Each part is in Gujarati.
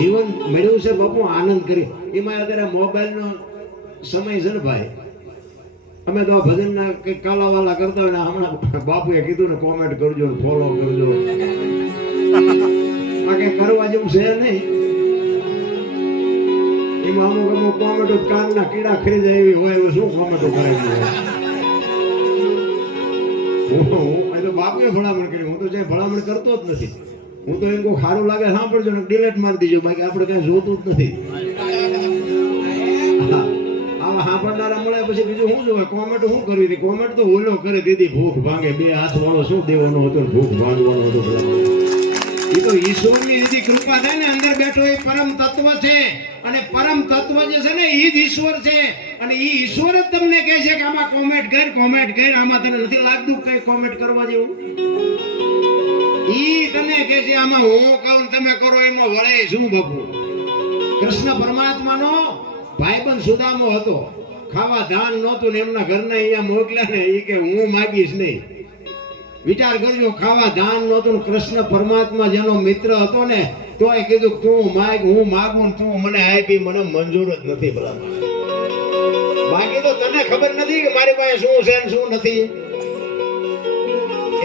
જીવન મળ્યું છે બાપુ, આનંદ કરી. એમાં અત્યારે મોબાઈલનો સમય છે ને ભાઈ. અમે તો ભજનના કંઈક કાલાવાલા કરતા હોય ને હમણાં બાપુએ કીધું ને કોમેન્ટ કરજો ને ફોલો કરજો. આ કઈ કરવા જેવું છે નહીં. એમાં અમુક અમુક કોમેન્ટો કાનના કીડા ખરી જાય એવી હોય. હવે શું કોમેન્ટો કરાવી હું તો બાપુએ ભલામણ કરી. હું તો જે ભલામણ કરતો જ નથી. હું તો એમ કોઈ સારું લાગે સાંભળજો ને ડિલેટ મારી દીજો. બાકી આપણે કઈ જોતું જ નથી. આવા સાંભળનારા મળે પછી બીજું શું જોવે? કોમેન્ટ શું કરવી હતી? કોમેન્ટ તો ઓલો કરી દીધી. ભૂખ ભાંગે બે હાથ વાળો શું દેવાનો હતો? ભૂખ ભાંગવાનો હતો. એ તો ઈશ્વરની એવી કૃપા થાય ને. અંદર બેઠો એ પરમ તત્વ છે, અને પરમ તત્વ જે છે ને એ જ ઈશ્વર છે. અને એ ઈશ્વર જ તમને કહે છે કે આમાં કોમેન્ટ કર. આમાં તને નથી લાગતું કઈ કોમેન્ટ કરવા જેવું? ઈ તને કહે છે આમાં હું કહું તમે કરો એમાં વળે શું બાપુ? કૃષ્ણ પરમાત્માનો ભાઈબંધ સુદામો હતો. ખાવા ધાન નહોતું ને એમના ઘરના અહીંયા મોકલ્યા ને એ કે હું માગીશ નહીં. વિચાર કરજો, ખાવા ધાન નહોતું. કૃષ્ણ પરમાત્મા જેનો મિત્ર હતો ને તોય કીધું તું માગ, હું માગું ને તું મને આપી, મને મંજૂર જ નથી. ભલા બાકી તો તને ખબર નથી કે મારી પાસે શું છે ને શું નથી.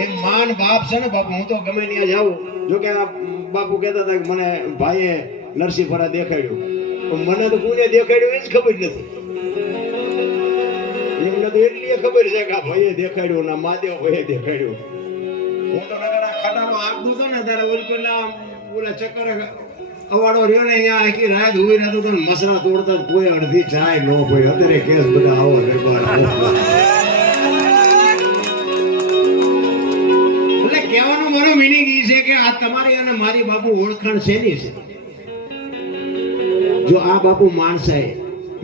એક માન બાપ છે ને બાપુ. હું તો ગમે ત્યાં જાઉં. જો કે બાપુ કહેતા હતા કે મને ભાઈએ નરસિંહપરા દેખાડ્યું, તો મને તો કોને દેખાડ્યું એ જ ખબર નથી. એમને તો એટલી ખબર છે કે આ ભાઈએ દેખાડ્યું ના મહાદેવ ભાઈએ દેખાડ્યું. હું તો નગર ખાટાનો આગતું હતો ને ત્યારે ઓલકરના ઓલા ચક્કર અવાડો રહ્યો ને અહીંયા આખી રાત ઉભી રહેતો હતો ને મસરા તોડતા કોઈ અડધી ચાય ન પડી. અત્યારે કેસ બધા આવો એટલે કહેવાનું મારો મિનિંગ એ છે કે આ તમારી અને મારી બાપુ ઓળખાણ શેની છે? જો આ બાપુ માણસાએ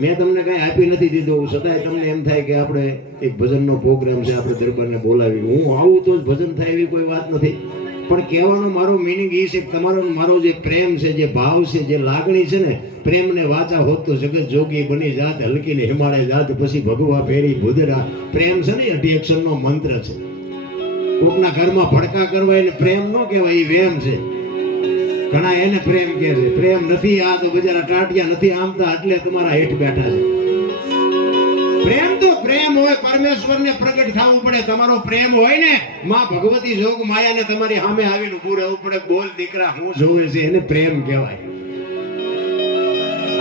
મેં તમને કઈ આપી નથી દીધું, છતાંય તમને એમ થાય કે આપણે એક ભજનનો પ્રોગ્રામ છે, આપણે દરબારને બોલાવી, હું આવું તો જ ભજન થાય એવી કોઈ વાત નથી. પણ કહેવાનો મારો મિનિંગ એ છે કે તમારો મારો જે પ્રેમ છે, જે ભાવ છે, જે લાગણી છે ને, પ્રેમને વાચા હોત તો જગત જોગી બની જાત, હલકીને હિમાલય જાત, પછી ભગવા ફેરી ભૂદરા. પ્રેમ છે ને 88 નો મંત્ર છે. કોકના ઘરમાં ભડકા કરવા એને પ્રેમ ન કહેવાય, એ વેમ છે. ઘણા એને પ્રેમ કહે છે. પ્રેમ નથી આ તો બજારા ટાટિયા નથી આમતા એટલે તમારા હેઠ બેઠા છે. પ્રેમ તો પ્રેમ હોય, પરમેશ્વરને પ્રગટ થવું પડે. તમારો પ્રેમ હોય ને, માં ભગવતી જોગ માયાને તમારી સામે આવીને ઉભું રહેવું પડે. બોલ દીકરા હું જોવે છે, એને પ્રેમ કહેવાય.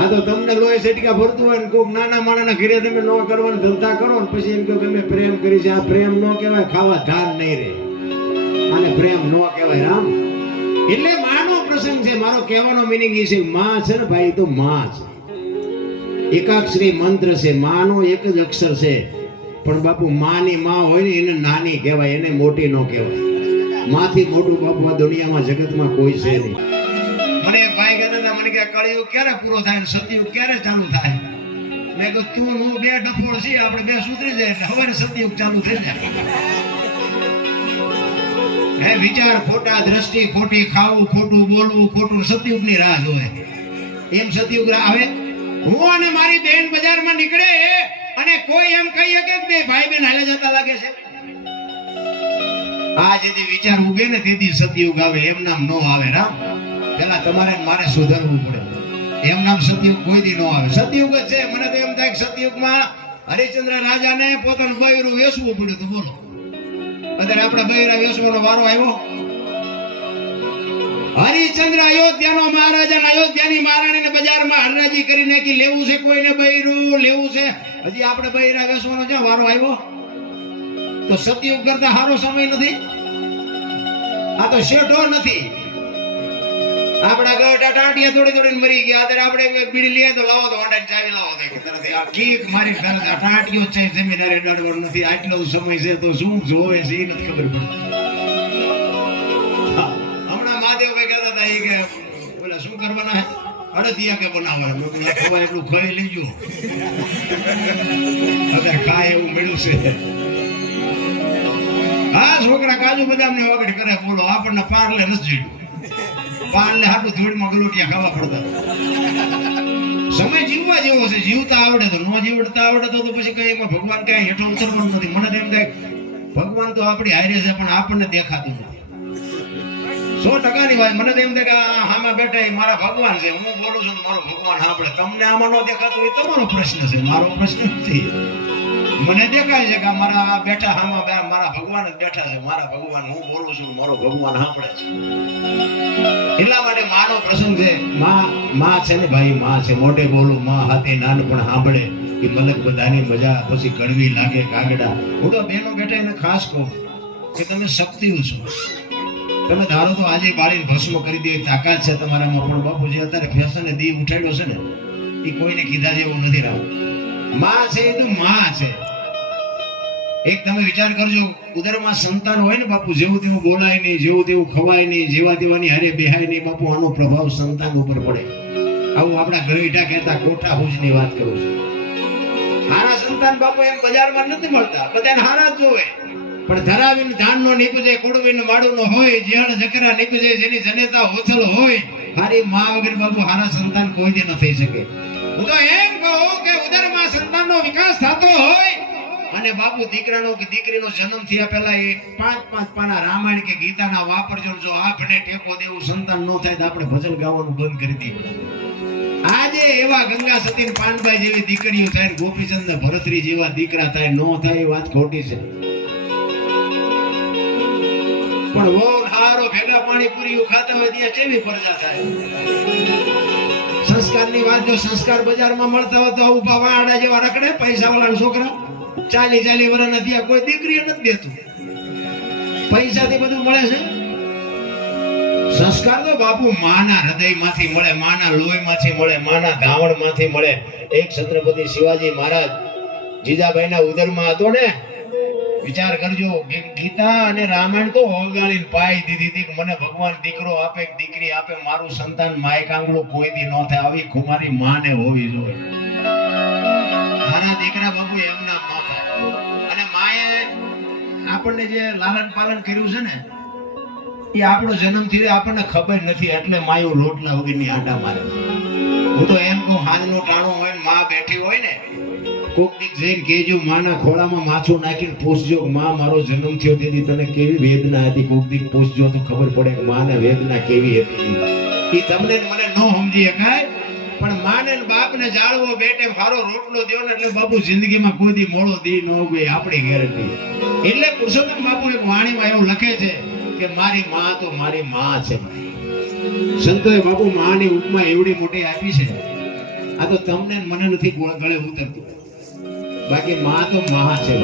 આ તો તમને લોહી સેટકા ભરતું હોય ને કોઈક નાના માણસના ઘરે તમે ન કરવાનું ધંધા કરો ને પછી એમ કહો કે અમે પ્રેમ કરી છે. આ પ્રેમ ન કહેવાય. ખાવા ધાન નહીં રહે. આને પ્રેમ ન કહેવાય. રામ એટલે માનો પ્રસંગ છે. મારો કહેવાનો મિનિંગ એ છે, માં છે ને ભાઈ તો માં છે. એકાક્ષરી મંત્ર છે. માનો એક જ અક્ષર છે. પણ બાપુ માની માં હોય ને એને નાની કહેવાય, એને મોટી ન કહેવાય. માંથી મોટું બાપુ આ દુનિયામાં જગતમાં કોઈ છે નહીં. મને એક ભાઈ કહેતા હતા, મને કે કળિયુગ ક્યારે પૂરો થાય ને સતયુગ ક્યારે ચાલુ થાય? મેં કહ્યું તું હું બે ડફોળ છીએ, આપણે બે સુધરી જાય એટલે હવે સતયુગ ચાલુ થઈ જાય. હે વિચાર ખોટા, દ્રષ્ટિ ખોટી, ખાવું ખોટું, બોલવું ખોટું, સતયુગ ની રાહ જોવે. એમ સતયુગ આવે. હું અને મારી બેન બજારમાં નીકળે અને કોઈ એમ કહી શકે કે બે ભાઈ બેન હાલે જતા લાગે છે. આ જેથી વિચાર ઉગે ને તેથી સતયુગ આવે. એમ નામ નો આવે. રામ પેલા તમારે મારે સુધરવું પડે. એમ નામ સતયુગ કોઈ દી નો આવે. સતયુગ જ છે. મને તો એમ થાય કે સતયુગમાં હરિશ્ચંદ્ર રાજાને પોતાનું બૈરું વેચવું પડ્યું હતું. બોલો અત્યારે આપણે બૈરા વેચવાનો વારો આવ્યો. હરિશ્ચંદ્ર અયોધ્યાનો મહારાજા, અયોધ્યાની મહારાણીને બજારમાં હરરાજી કરી નાખી. લેવું છે કોઈને બૈરું લેવું છે, હજી આપણે બૈરા વેચવાનો છે વારો આવ્યો. તો સતયુગ કરતા સારો સમય નથી. આ તો શેઠો નથી. આપડા ગઢા ટાટિયા થોડી થોડી મરી ગયા. અત્યારે આપણે બીડી લઈએ તો લાવો તો ઓંડાને ચાવી લાવો તો આ કીક મારી ટાટિયો છે જમીનદારે દાડવાનું નથી. આટલો સમય છે તો શું જોવે છે એ નથી ખબર પડતી. હમણાં મહાદેવભાઈ કહેતા હતા કે બોલા શું કરવાના હે? અડદિયા કે બનાવવા ખવાય એટલું ખાઈ લેજો. અત્યારે ખાય એવું મળ્યું છે. હા છોકરા કાજુ બદામ ને વગડ કરે. બોલો આપણને પાર્લે નથી જોયું. પાર્લે હાટું ધૂળમાં ગલોટિયા ખાવા પડતા. સમય જીવવા જેવો છે. જીવતા આવડે તો, ન જીવડતા આવડે તો પછી કઈ એમાં ભગવાન કઈ હેઠો ઉતરવાનું નથી. મને એમ થાય ભગવાન તો આપણી હારે છે પણ આપણને દેખાતું નથી. 100% વાત. મને તો એમ થાય કે આ હામે બેઠા એ મારા ભગવાન છે, હું બોલું છું મારો ભગવાન સાંભળે. તમને આમાં ન દેખાતું હોય તમારો પ્રશ્ન છે, મારો પ્રશ્ન નથી. મને દેખાય છે કે આ મારા બેઠા હામાં મારા ભગવાન જ બેઠા છે, મારા ભગવાન, હું બોલું છું મારો ભગવાન સાંભળે છે. એટલા માટે માનો પ્રસંગ છે. માં છે ને ભાઈ, માં છે. મોઢે બોલું માં હાથે નાનપણ સાંભળે એ મલક બધાની મજા પછી કડવી લાગે કાગડા. હું તો બેનો બેઠા એને ખાસ કહું કે તમે શક્તિઓ છો. તમે ધારો તો આજે બાળીને ભસ્મ કરી દે તાકાત છે તમારામાં, પણ બાપુ જે અત્યારે ફેશને દીવ ઉઠાડ્યો છે ને એ કોઈને કીધા જેવું નથી રાવ. માં છે એ તો માં છે. એક તમે વિચાર કરજો, ઉદરમાં સંતાન હોય ને બાપુ, જેવું તેવું બોલાય નહીં, જેવું તેવું ખવાય નહીં, જેવા તેવાની હારે બેહાય નહીં બાપુ, આનો પ્રભાવ સંતાન ઉપર પડે. આવું આપણા ગળીઠા કહેતા કોઠા હુજની વાત કરું છું. હારા સંતાન બાપુ એમ બજારમાં નથી મળતા, બધાને હારા જ જોવે, પણ ધરાવીને ધાનનો નીપજે, કુડવીને માડુનો હોય, જીહણ જકરા નીપજે, જેની જનેતા હોથલ હોય, હારી માં વગર બાપુ હારા સંતાન કોઈ દી ન થઈ શકે. હું તો એમ કહું કે ઉદરમાં સંતાનનો વિકાસ થતો હોય અને બાપુ દીકરાનો કે દીકરીનો જન્મ થયા પહેલા એ 5-5 પાના રામાયણ કે ગીતાના વાપરજો. જો આપને ટેકો દેવું સંતાન ન થાય તો આપણે ભજન ગાવાનું બંધ કરી દઈએ. આજે એવા ગંગા સતી ને પાનબાઈ જેવી દીકરીઓ થાય, ગોપીચંદ ને ભરતરી જેવા દીકરા થાય, નો થાય એ વાત ખોટી છે. પણ વહુ હારો ભેગા પાણીપુરીઓ ખાતા હોય ત્યાં કેવી પ્રજા થાય. સંસ્કારની વાત જો સંસ્કાર બજારમાં મળતા હોય તો ઉભા વાડા જેવા રખડે પૈસા વાળા છોકરા. 40 વર્ષના ત્યાં કોઈ દીકરી નથી દેતું, પૈસાથી બધું મળે છે. સંસ્કાર તો બાપુ માના હૃદયમાંથી મળે, માના લોહીમાંથી મળે, માના ધાવણમાંથી મળે. એક છત્રપતિ શિવાજી મહારાજ જીજાબાઈના ઉદરમાં હતો ને, વિચાર કરજો, ગીતા અને રામાયણ તો ઓગાળીને પાઈ દીધી હતી કે મને ભગવાન દીકરો આપે દીકરી આપે, મારું સંતાન માય કાંગલું કોઈ દી ન થાય, આવી કુમારી માને હોવી જોઈએ. મારા દીકરા બાપુ એમના ન થાય. અને માએ આપણને જે લાલન પાલન કર્યું છે ને એ આપણો જન્મથી આપણને ખબર નથી, એટલે માયું રોટલા વગરની આટા મારે. હું તો એમ કહું, હાથનું ટાણું હોય ને માં બેઠી હોય ને, કોક દીક જઈને કહેજો, માના ખોળામાં માથું નાખીને પૂછજો, માં મારો જન્મ થયો તેથી તને કેવી વેદના હતી. કોક દીક પૂછજો તો ખબર પડે કે માને વેદના કેવી હતી. એ તમને મને ન સમજી શકાય, પણ માને બાપને જાળવો, બેટે સારો રોટલો દેવો ને એટલે બાપુ જિંદગીમાં કોઈ દી મોડો દી ન હોય, આપણી ગેરંટી. એટલે પુરુષોત્તમ બાપુ એક વાણીમાં એવું લખે છે કે મારી માં તો મારી માં છે. સંતોએ બાપુ માની ઉપમા એવડી મોટી આપી છે, આ તો તમને મને નથી ગળે ઉતરતું, બાકી માં તો મહા છે.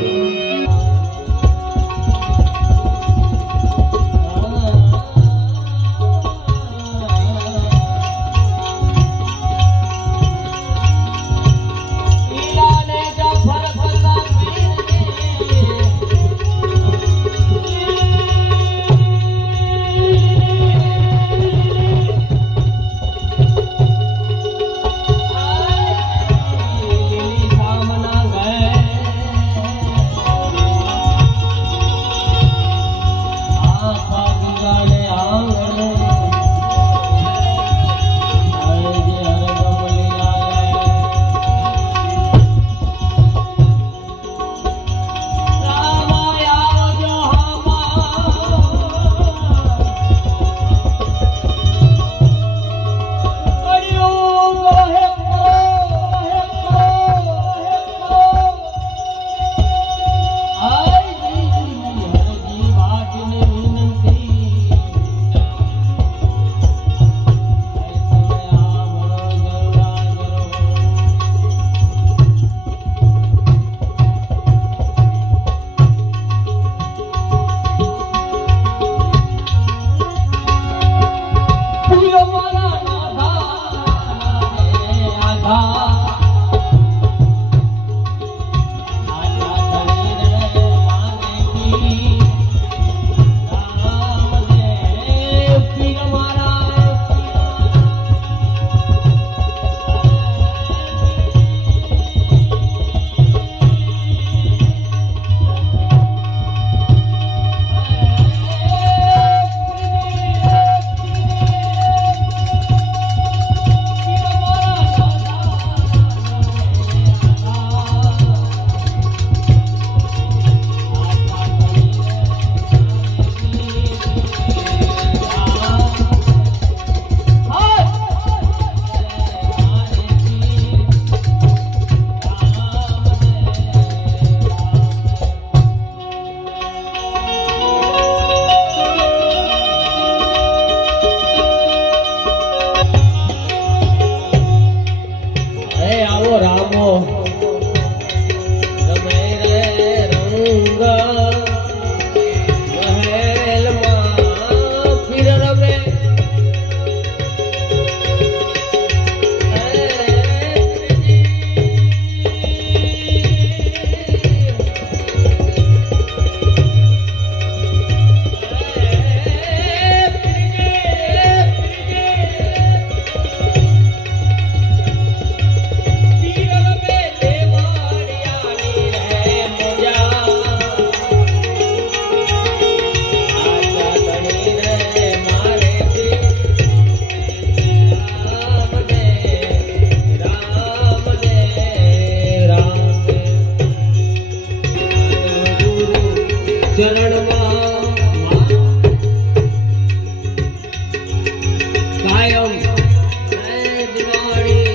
કાયમ દિવાળી દિવાળી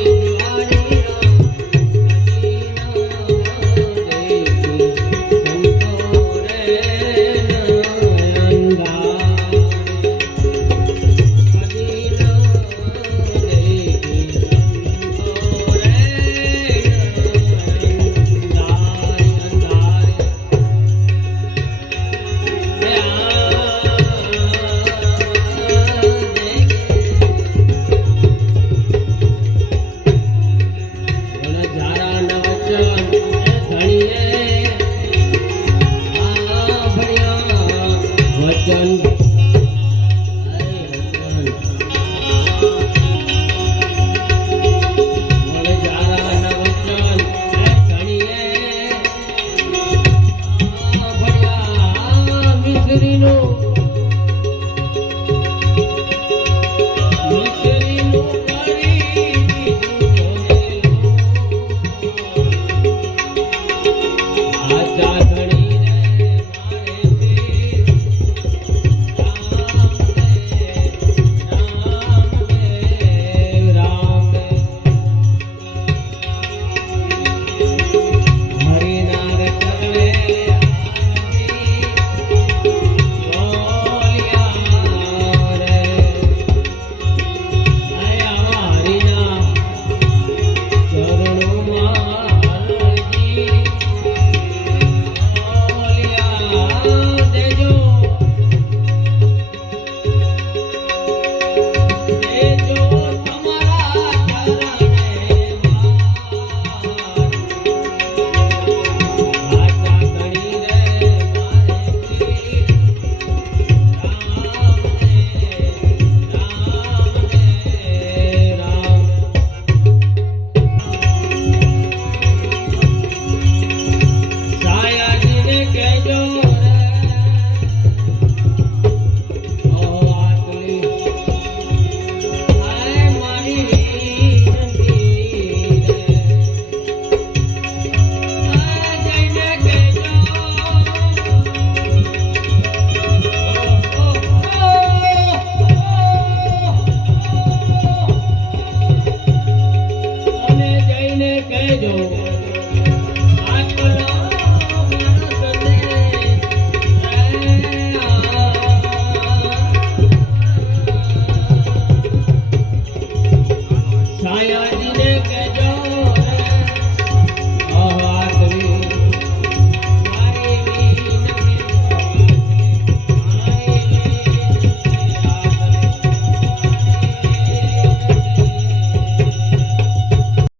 Saya